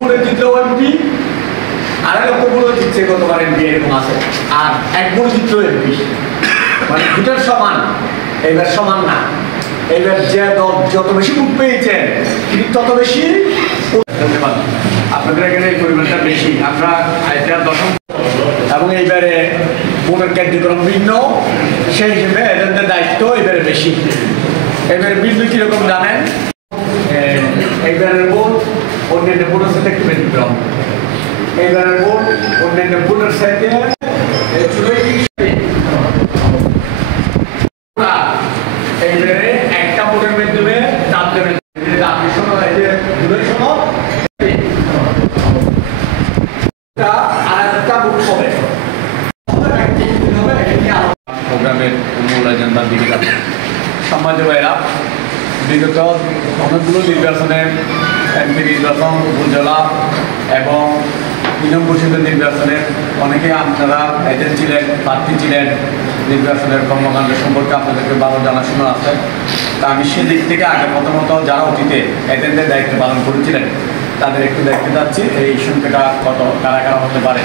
জিতলেও MP, আড়াই লক্ষ ভোটও জিতছে গতবার এমপি, এরকম আছে। আর এক ভোট জিতলেও এমপি, মানে ভোটের সমান। এইবার সমান না, এইবার যে দল যত বেশি ভোট পেয়েছেন তিনি তত বেশি আপনাদের এখানে এই পরিমাণটা বেশি। আমরা এটা দশম এবং এইবারে ভোটের কার্যক্রম ভিন্ন, সেই হিসেবে এজেন্টের দায়িত্ব এবারে বেশি। এবারে বিন্দু কিরকম জানেন, এইবারের ভোট অন্যান্য ভোটের সাথে একটু ব্যতিক্রম। এইবারের ভোট অন্যান্য ভোটের সাথে এইবারে একটা ভোটের মাধ্যমে আপনি শোনো প্রোগ্রামের মূল এজেন্ডার দিকে যাচ্ছে। সম্মানিত ভাইরা, বিগত অনেকগুলো নির্বাচনে এমপি নির্বাচন, উপজেলা এবং ইউনিয়ন পরিষদের নির্বাচনে অনেকে আপনারা এজেন্ট ছিলেন, প্রার্থী ছিলেন। নির্বাচনের কর্মকাণ্ড সম্পর্কে আপনাদেরকে ভালো জানাশোনা আছে। তা আমি সেদিক থেকে আগে প্রথমত যারা অতীতে এজেন্টের দায়িত্ব পালন করেছিলেন তাদের একটু দেখতে যাচ্ছি এই সংখ্যাটা কত, কারা কারা হতে পারে।